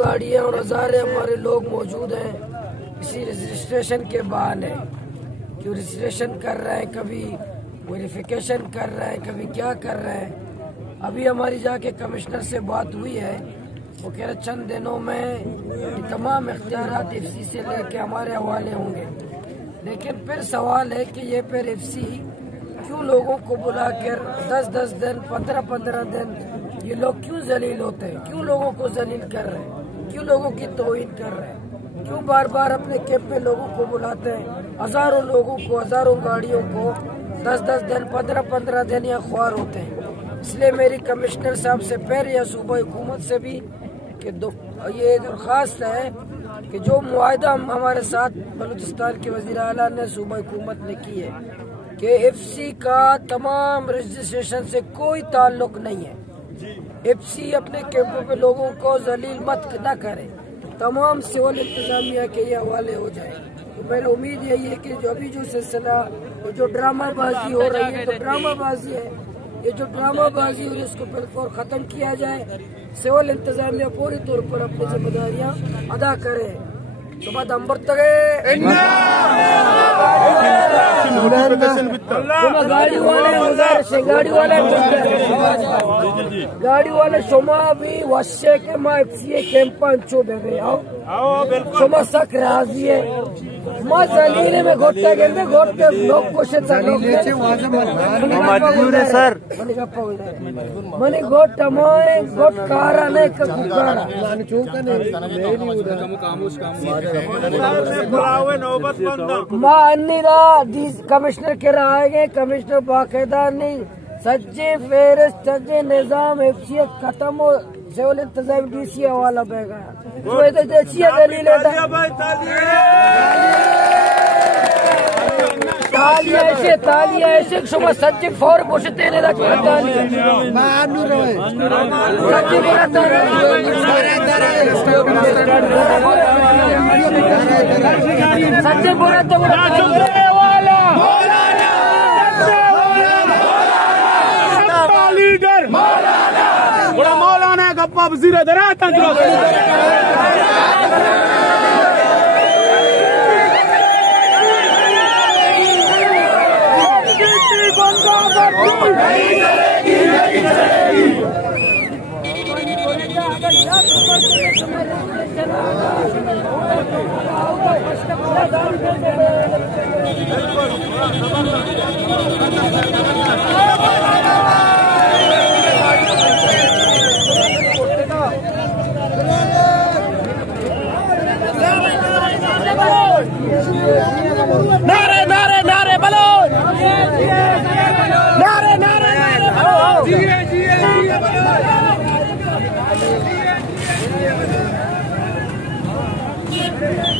गाड़ियां और हजारे हमारे लोग मौजूद हैं इसी रजिस्ट्रेशन के बहाने। क्यों रजिस्ट्रेशन कर रहे हैं, कभी वेरिफिकेशन कर रहे हैं, कभी क्या कर रहे हैं। अभी हमारी जाके कमिश्नर से बात हुई है, वो कह रहे चंद दिनों में तमाम इख्तियारात एफसी से लेके हमारे हवाले होंगे। लेकिन फिर सवाल है कि ये फिर एफसी क्यों लोगों को बुलाकर 10-10 दिन 15-15 दिन ये लोग क्यों जलील होते हैं, क्यों लोगों को जलील कर रहे हैं, क्यों लोगों की तौहीन कर रहे हैं, क्यों बार बार अपने कैंप में लोगों को बुलाते हैं। हजारों लोगों को, हजारों गाड़ियों को 10-10 दिन 15-15 दिन या ख्वार होते हैं। इसलिए मेरी कमिश्नर साहब से फिर या सूबा हुकूमत से भी कि ये दरख्वास्त है कि जो मुआहदा हमारे साथ बलूचिस्तान के वज़ीर आला ने सूबा हुकूमत ने की है कि एफसी का तमाम रजिस्ट्रेशन से कोई ताल्लुक नहीं है। एफसी अपने कैंपों पे लोगों को जलील मत न करे, तमाम सिविल इंतजामिया के ये हवाले हो जाए। तो मेरा उम्मीद यही है कि जो अभी जो सिलसिला जो ड्रामाबाजी हो रही है, तो ड्रामाबाजी है, ये जो ड्रामाबाजी हो रही है इसको बिल्कुल खत्म किया जाए। सिविल इंतजामिया पूरी तौर पर अपनी जिम्मेदारियाँ अदा करे। तो बाद अंबर तगे गाड़ी वाले शोमा भी वश्य के माँ एफसी कैंपन चो बेबे आओ शोमा सक राजी है माँ जलीले में घोटते गेंदे घोटते लोग कोशिश मजबूर है सर मनी घोट टमाए घोट कारा नहीं कुकारा माँ अन्नीदा कमिश्नर के रहा कमिश्नर बाकायदा नहीं सच्चे फेरिस्त सच्चे निजाम एफसी खत्म हो सिविल इंतजाम डीसी हवाला बेगा तालिया ऐसे शुभ सच्चे फौर पोषते ने सच्चे बुरा तो लीडर बड़ा मौलाना है गप्पा वजीर दरात नारे नारे नारे बोलो नारे नारे जिए जिए जिए